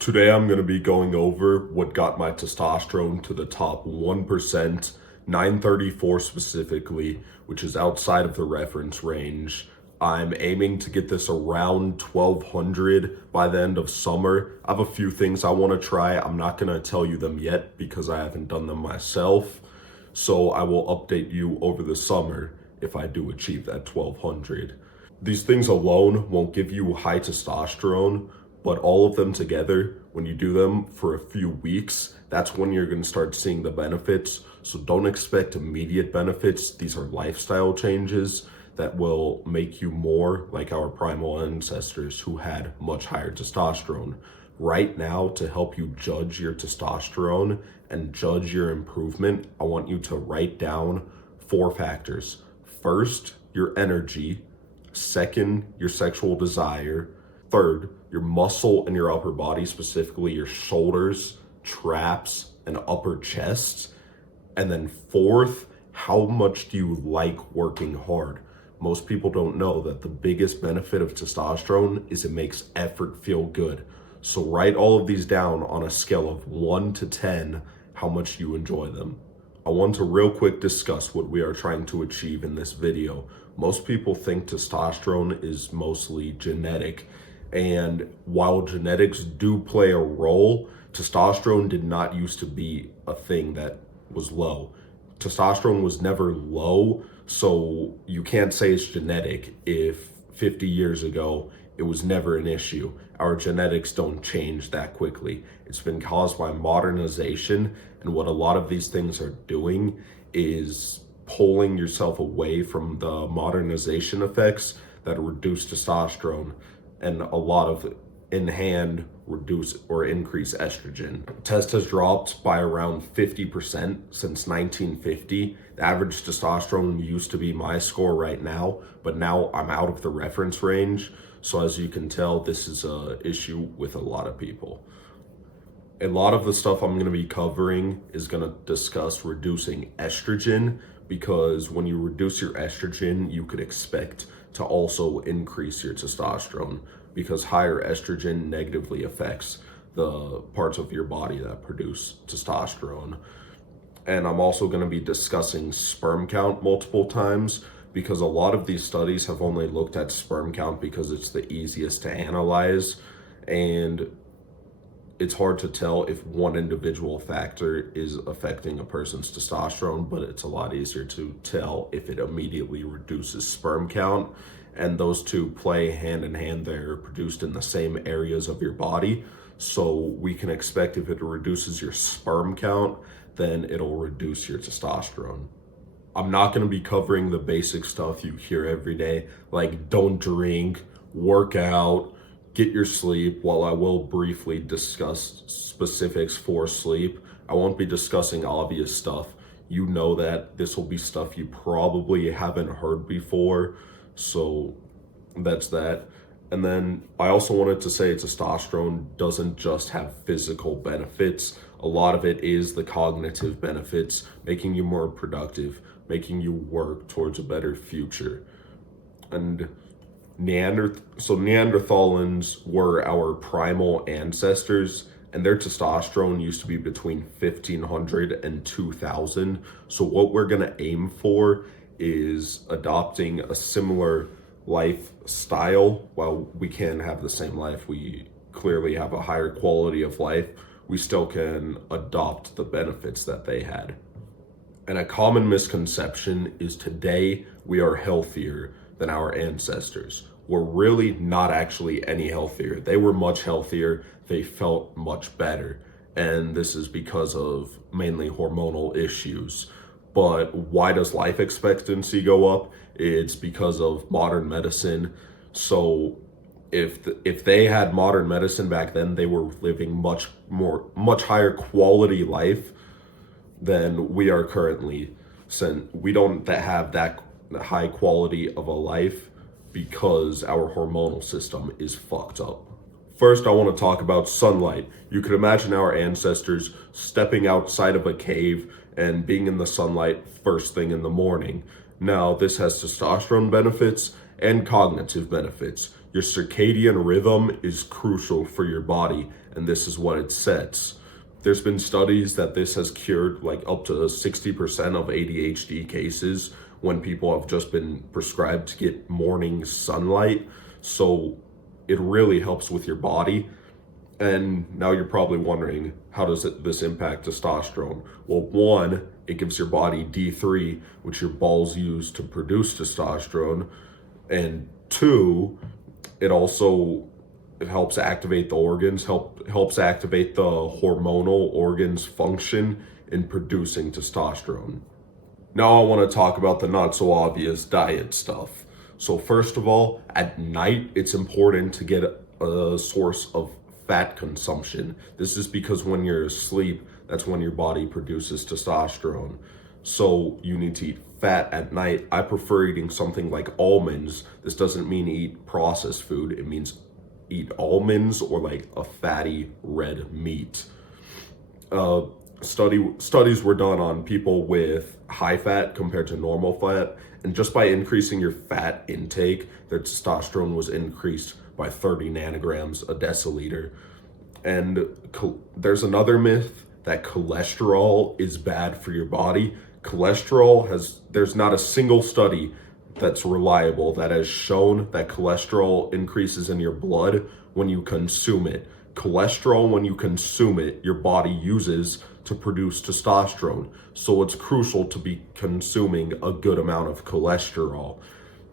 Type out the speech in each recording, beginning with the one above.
Today I'm going to be going over what got my testosterone to the top 1%, 934 specifically, which is outside of the reference range. I'm aiming to get this around 1200 by the end of summer. I have a few things I want to try. I'm not going to tell you them yet because I haven't done them myself. So I will update you over the summer if I do achieve that 1200. These things alone won't give you high testosterone, but all of them together, when you do them for a few weeks, that's when you're going to start seeing the benefits. So don't expect immediate benefits. These are lifestyle changes that will make you more like our primal ancestors who had much higher testosterone. Right now, to help you judge your testosterone and judge your improvement, I want you to write down 4 factors. First, your energy. Second, your sexual desire. Third, your muscle in your upper body, specifically your shoulders, traps, and upper chest. And then fourth, how much do you like working hard? Most people don't know that the biggest benefit of testosterone is it makes effort feel good. So write all of these down on a scale of 1 to 10, how much you enjoy them. I want to real quick discuss what we are trying to achieve in this video. Most people think testosterone is mostly genetic. And while genetics do play a role, testosterone did not used to be a thing that was low. Testosterone was never low, so you can't say it's genetic if 50 years ago it was never an issue. Our genetics don't change that quickly. It's been caused by modernization, and what a lot of these things are doing is pulling yourself away from the modernization effects that reduce testosterone, and a lot of in-hand reduce or increase estrogen. Test has dropped by around 50% since 1950. The average testosterone used to be my score right now, but now I'm out of the reference range. So as you can tell, this is an issue with a lot of people. A lot of the stuff I'm going to be covering is going to discuss reducing estrogen, because when you reduce your estrogen, you could expect to also increase your testosterone, because higher estrogen negatively affects the parts of your body that produce testosterone. And I'm also going to be discussing sperm count multiple times, because a lot of these studies have only looked at sperm count because it's the easiest to analyze, and it's hard to tell if one individual factor is affecting a person's testosterone, but it's a lot easier to tell if it immediately reduces sperm count. And those two play hand in hand. They're produced in the same areas of your body. So we can expect if it reduces your sperm count, then it'll reduce your testosterone. I'm not going to be covering the basic stuff you hear every day, like don't drink, work out, get your sleep. While I will briefly discuss specifics for sleep, I won't be discussing obvious stuff. You know that this will be stuff you probably haven't heard before, so that's that. And then I also wanted to say testosterone doesn't just have physical benefits. A lot of it is the cognitive benefits, making you more productive, making you work towards a better future. And Neanderthals were our primal ancestors, and their testosterone used to be between 1500 and 2000. So what we're going to aim for is adopting a similar lifestyle. While we can have the same life, we clearly have a higher quality of life, we still can adopt the benefits that they had. And a common misconception is today we are healthier than our ancestors. We're really not actually any healthier. They were much healthier. They felt much better. And this is because of mainly hormonal issues. But why does life expectancy go up? It's because of modern medicine. So if they had modern medicine back then, they were living much higher quality life than we are currently. So we don't have that high quality of a life because our hormonal system is fucked up. First, I want to talk about sunlight. You could imagine our ancestors stepping outside of a cave and being in the sunlight first thing in the morning. Now, this has testosterone benefits and cognitive benefits. Your circadian rhythm is crucial for your body, and this is what it sets. There's been studies that this has cured like up to 60% of ADHD cases when people have just been prescribed to get morning sunlight. So it really helps with your body. And now you're probably wondering, how does this impact testosterone? Well, one, it gives your body D3, which your balls use to produce testosterone. And two, it helps activate the organs, helps activate the hormonal organs function in producing testosterone. Now I want to talk about the not so obvious diet stuff. So first of all, at night, it's important to get a source of fat consumption. This is because when you're asleep, that's when your body produces testosterone. So you need to eat fat at night. I prefer eating something like almonds. This doesn't mean eat processed food. It means eat almonds or like a fatty red meat. Studies were done on people with high fat compared to normal fat, and just by increasing your fat intake, their testosterone was increased by 30 nanograms a deciliter. And there's another myth that cholesterol is bad for your body. There's not a single study that's reliable that has shown that cholesterol increases in your blood when you consume it. Cholesterol, when you consume it, your body uses to produce testosterone. So it's crucial to be consuming a good amount of cholesterol.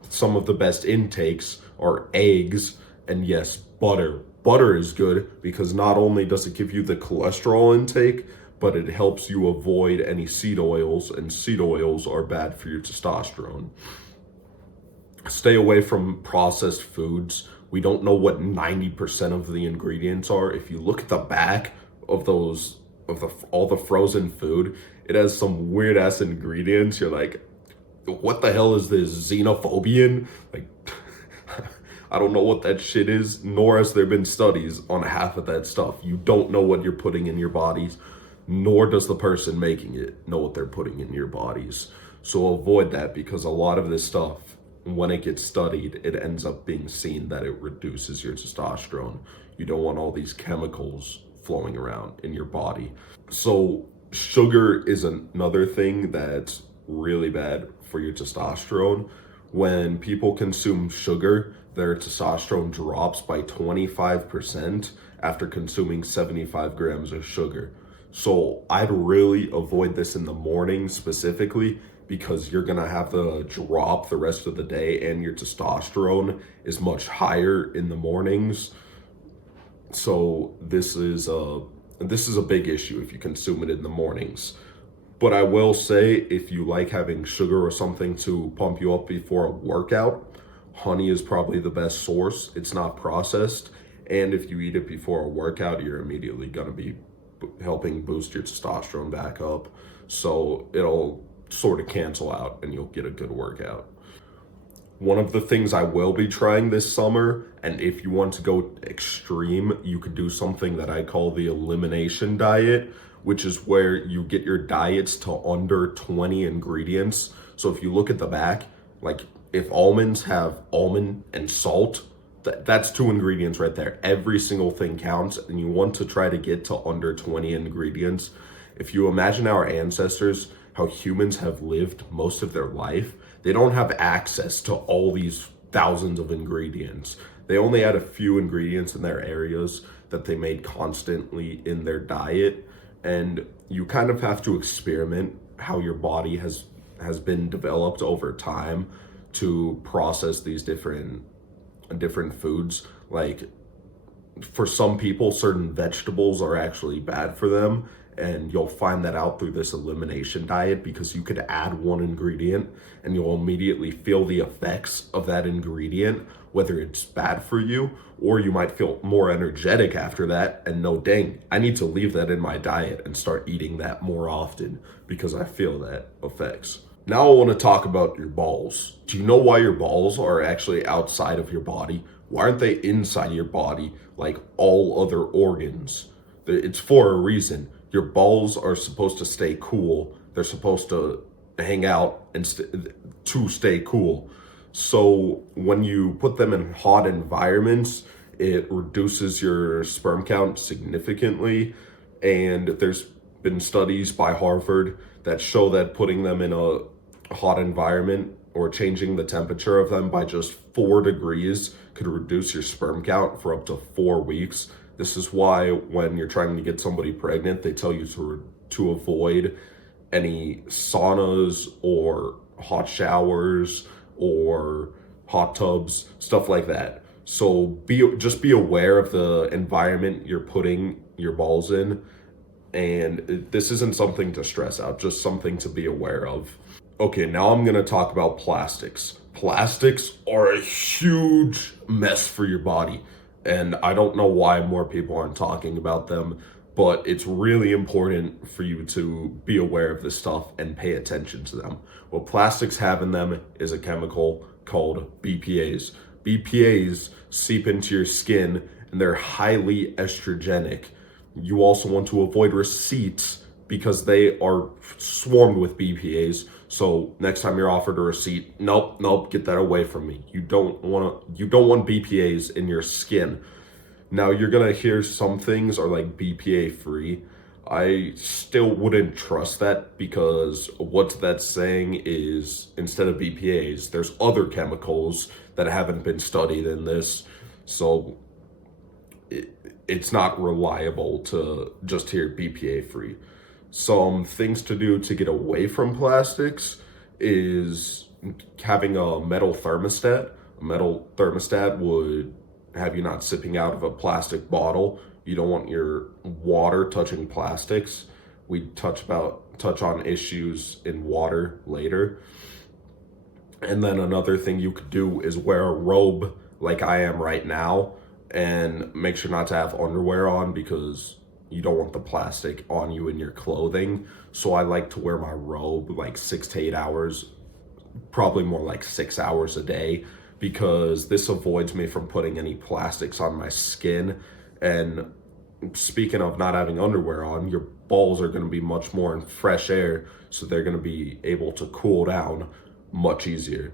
Some of the best intakes are eggs and yes, butter. Butter is good because not only does it give you the cholesterol intake, but it helps you avoid any seed oils, and seed oils are bad for your testosterone. Stay away from processed foods. We don't know what 90% of the ingredients are. If you look at the back of all the frozen food, it has some weird ass ingredients. You're like, what the hell is this, xenophobian? Like, I don't know what that shit is, nor has there been studies on half of that stuff. You don't know what you're putting in your bodies, nor does the person making it know what they're putting in your bodies. So avoid that, because a lot of this stuff, when it gets studied, it ends up being seen that it reduces your testosterone. You don't want all these chemicals flowing around in your body. So sugar is another thing that's really bad for your testosterone. When people consume sugar, their testosterone drops by 25% after consuming 75 grams of sugar. So I'd really avoid this in the morning specifically, because you're gonna have the drop the rest of the day and your testosterone is much higher in the mornings. So this is a big issue if you consume it in the mornings. But I will say, if you like having sugar or something to pump you up before a workout, honey is probably the best source. It's not processed. And if you eat it before a workout, you're immediately gonna be helping boost your testosterone back up. So it'll sort of cancel out and you'll get a good workout. One of the things I will be trying this summer, and if you want to go extreme, you could do something that I call the elimination diet, which is where you get your diets to under 20 ingredients. So if you look at the back, like if almonds have almond and salt, that's 2 ingredients right there. Every single thing counts, and you want to try to get to under 20 ingredients. If you imagine our ancestors, how humans have lived most of their life, they don't have access to all these thousands of ingredients. They only had a few ingredients in their areas that they made constantly in their diet. And you kind of have to experiment how your body has been developed over time to process these different foods. Like for some people, certain vegetables are actually bad for them, and you'll find that out through this elimination diet, because you could add one ingredient and you'll immediately feel the effects of that ingredient, whether it's bad for you, or you might feel more energetic after that and know, dang, I need to leave that in my diet and start eating that more often because I feel that effects. Now I want to talk about your balls. Do you know why your balls are actually outside of your body? Why aren't they inside your body like all other organs? It's for a reason. Your balls are supposed to stay cool. They're supposed to hang out and to stay cool. So when you put them in hot environments, it reduces your sperm count significantly. And there's been studies by Harvard that show that putting them in a hot environment or changing the temperature of them by just 4 degrees could reduce your sperm count for up to 4 weeks. This is why when you're trying to get somebody pregnant, they tell you to avoid any saunas or hot showers or hot tubs, stuff like that. So be aware of the environment you're putting your balls in, and this isn't something to stress out, just something to be aware of. Okay, now I'm gonna talk about plastics. Plastics are a huge mess for your body, and I don't know why more people aren't talking about them, but it's really important for you to be aware of this stuff and pay attention to them. What plastics have in them is a chemical called BPAs. BPAs seep into your skin and they're highly estrogenic. You also want to avoid receipts because they are swarmed with BPAs. So next time you're offered a receipt, nope, get that away from me. You don't want BPAs in your skin. Now you're gonna hear some things are like BPA free. I still wouldn't trust that because what that's saying is instead of BPAs, there's other chemicals that haven't been studied in this. So it's not reliable to just hear BPA free. Some things to do to get away from plastics is having a metal thermostat. A metal thermostat would have you not sipping out of a plastic bottle. You don't want your water touching plastics. We touch on issues in water later. And then another thing you could do is wear a robe like I am right now, and make sure not to have underwear on because you don't want the plastic on you in your clothing. So I like to wear my robe like 6 to 8 hours, probably more like 6 hours a day, because this avoids me from putting any plastics on my skin. And speaking of not having underwear on, your balls are going to be much more in fresh air, so they're going to be able to cool down much easier.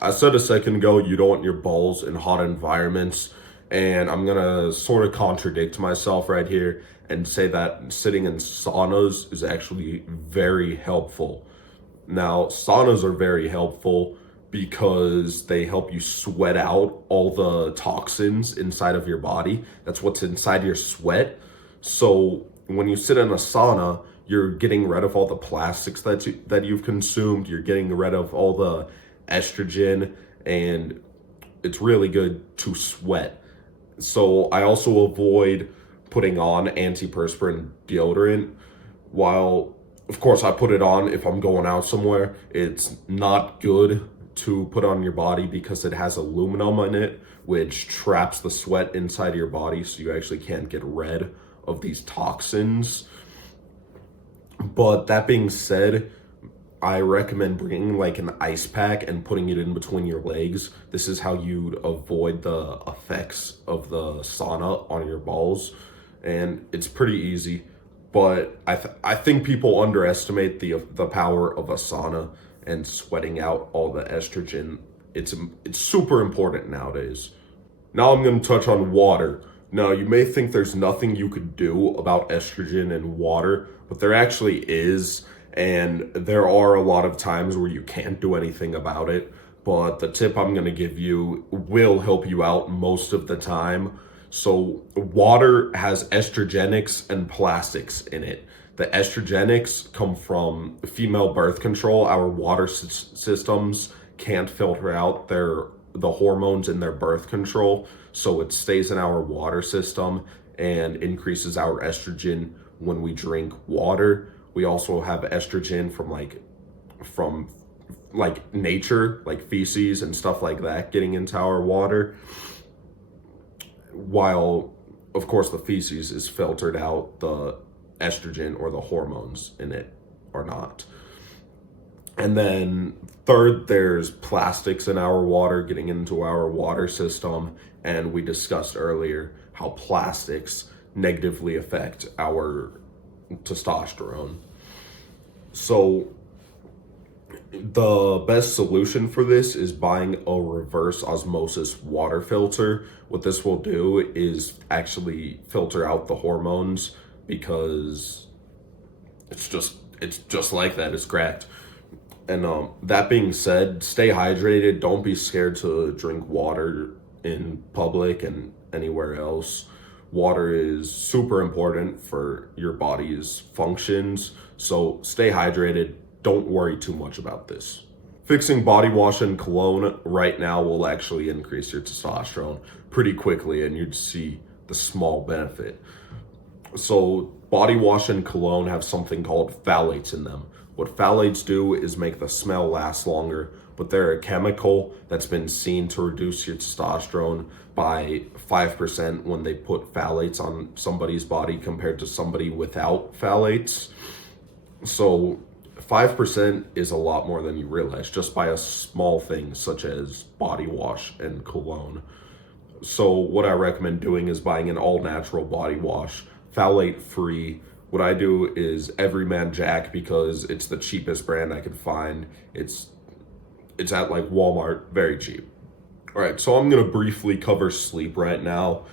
I said a second ago you don't want your balls in hot environments, and I'm gonna sort of contradict myself right here and say that sitting in saunas is actually very helpful. Now, saunas are very helpful because they help you sweat out all the toxins inside of your body. That's what's inside your sweat. So when you sit in a sauna, you're getting rid of all the plastics that you've consumed. You're getting rid of all the estrogen, and it's really good to sweat. So I also avoid putting on antiperspirant deodorant. While of course I put it on if I'm going out somewhere, it's not good to put on your body because it has aluminum in it, which traps the sweat inside of your body, so you actually can't get rid of these toxins. But that being said, I recommend bringing like an ice pack and putting it in between your legs. This is how you'd avoid the effects of the sauna on your balls. And it's pretty easy, but I think people underestimate the power of a sauna and sweating out all the estrogen. It's super important nowadays. Now I'm going to touch on water. Now, you may think there's nothing you could do about estrogen and water, but there actually is. And there are a lot of times where you can't do anything about it, but the tip I'm going to give you will help you out most of the time. So water has estrogenics and plastics in it. The estrogenics come from female birth control. Our water systems can't filter out the hormones in their birth control, so it stays in our water system and increases our estrogen when we drink water. We also have estrogen from nature, like feces and stuff like that, getting into our water. While, of course, the feces is filtered out, the estrogen or the hormones in it are not. And then third, there's plastics in our water getting into our water system. And we discussed earlier how plastics negatively affect our testosterone. So The best solution for this is buying a reverse osmosis water filter. What this will do is actually filter out the hormones because it's just like that. It's cracked. And that being said, stay hydrated. Don't be scared to drink water in public and anywhere else. Water is super important for your body's functions. So stay hydrated. Don't worry too much about this. Fixing body wash and cologne right now will actually increase your testosterone pretty quickly, and you'd see the small benefit. So body wash and cologne have something called phthalates in them. What phthalates do is make the smell last longer, but they're a chemical that's been seen to reduce your testosterone by 5% when they put phthalates on somebody's body compared to somebody without phthalates. So 5% is a lot more than you realize just by a small thing such as body wash and cologne. So what I recommend doing is buying an all natural body wash, phthalate free. What I do is Everyman Jack because it's the cheapest brand I could find. It's at like Walmart, very cheap. All right, so I'm gonna briefly cover sleep right now.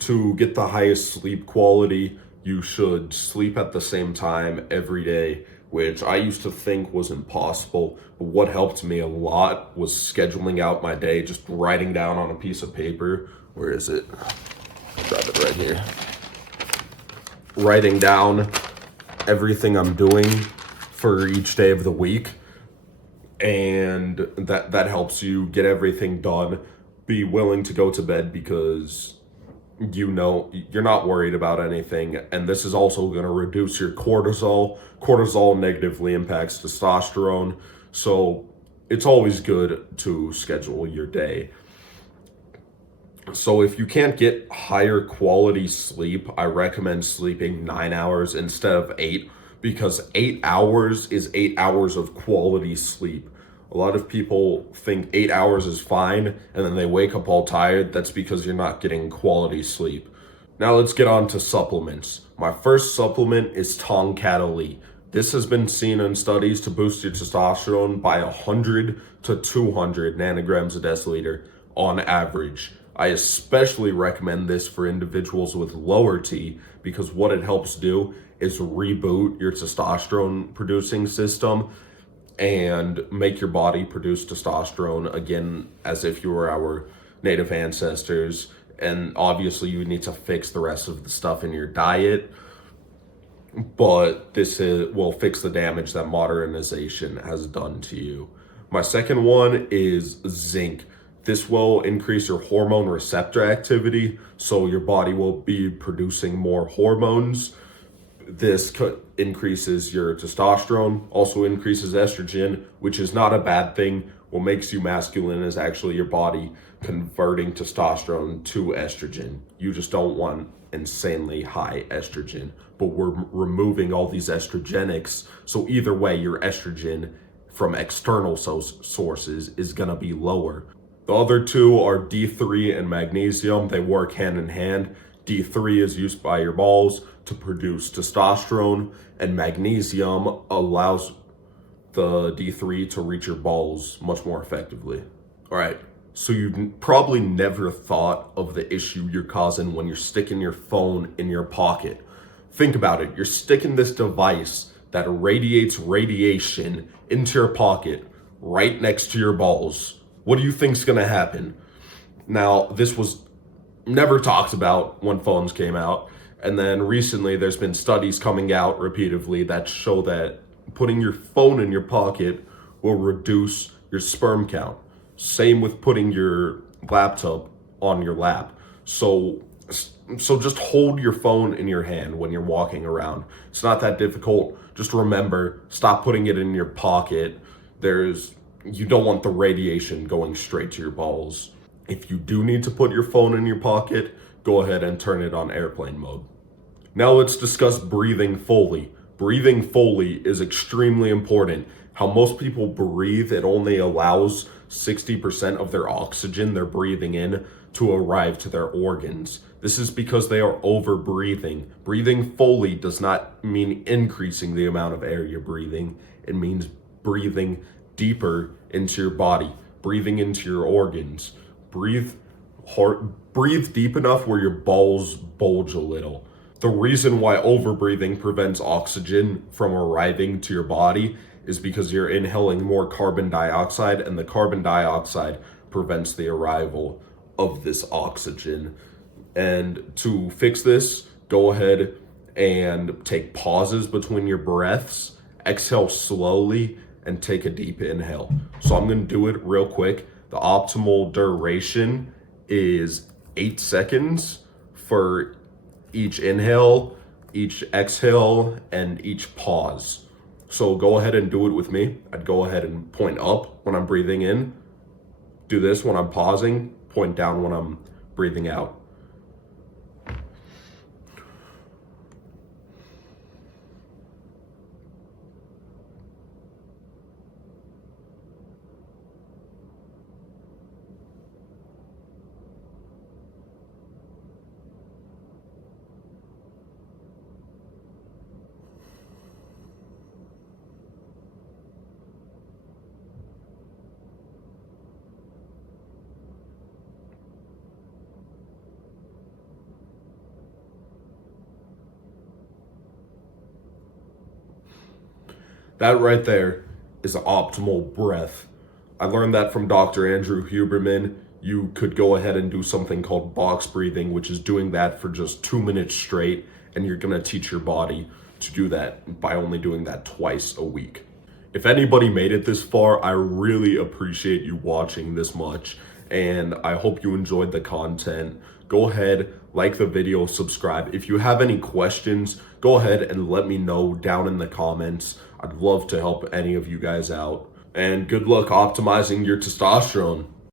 To get the highest sleep quality, you should sleep at the same time every day, which I used to think was impossible. But what helped me a lot was scheduling out my day, just writing down on a piece of paper. Where is it? I'll grab it right here. Writing down everything I'm doing for each day of the week. And that helps you get everything done. Be willing to go to bed because you know you're not worried about anything, and this is also going to reduce your cortisol negatively impacts testosterone, so it's always good to schedule your day. So if you can't get higher quality sleep, I recommend sleeping 9 hours instead of 8, because 8 hours is 8 hours of quality sleep. A lot of people think 8 hours is fine, and then they wake up all tired. That's because you're not getting quality sleep. Now let's get on to supplements. My first supplement is Tongkat Ali. This has been seen in studies to boost your testosterone by 100 to 200 nanograms a deciliter on average. I especially recommend this for individuals with lower T because what it helps do is reboot your testosterone producing system and make your body produce testosterone again as if you were our native ancestors. And obviously you need to fix the rest of the stuff in your diet, but will fix the damage that modernization has done to you. My second one is zinc. This will increase your hormone receptor activity, so your body will be producing more hormones. This increases your testosterone, also increases estrogen, which is not a bad thing. What makes you masculine is actually your body converting testosterone to estrogen. You just don't want insanely high estrogen, but we're removing all these estrogenics. So either way, your estrogen from external sources is gonna be lower. The other two are D3 and magnesium. They work hand in hand. D3 is used by your balls to produce testosterone, and magnesium allows the D3 to reach your balls much more effectively. All right, so you probably never thought of the issue you're causing when you're sticking your phone in your pocket. Think about it. You're sticking this device that radiates radiation into your pocket right next to your balls. What do you think's gonna happen? Now, this was never talked about when phones came out. And then recently there's been studies coming out repeatedly that show that putting your phone in your pocket will reduce your sperm count. Same with putting your laptop on your lap. So just hold your phone in your hand when you're walking around. It's not that difficult. Just remember, stop putting it in your pocket. You don't want the radiation going straight to your balls. If you do need to put your phone in your pocket, go ahead and turn it on airplane mode. Now let's discuss breathing fully. Breathing fully is extremely important. How most people breathe, it only allows 60% of their oxygen they're breathing in to arrive to their organs. This is because they are over breathing. Breathing fully does not mean increasing the amount of air you're breathing. It means breathing deeper into your body, breathing into your organs. Breathe hard, breathe deep enough where your balls bulge a little. The reason why overbreathing prevents oxygen from arriving to your body is because you're inhaling more carbon dioxide, and the carbon dioxide prevents the arrival of this oxygen. And to fix this, go ahead and take pauses between your breaths, exhale slowly, and take a deep inhale. So I'm gonna do it real quick. The optimal duration is 8 seconds for each inhale, each exhale, and each pause. So go ahead and do it with me. I'd go ahead and point up when I'm breathing in. Do this when I'm pausing, point down when I'm breathing out. That right there is an optimal breath. I learned that from Dr. Andrew Huberman. You could go ahead and do something called box breathing, which is doing that for just 2 minutes straight, and you're gonna teach your body to do that by only doing that twice a week. If anybody made it this far, I really appreciate you watching this much, and I hope you enjoyed the content. Go ahead, like the video, subscribe. If you have any questions, go ahead and let me know down in the comments. I'd love to help any of you guys out. And good luck optimizing your testosterone.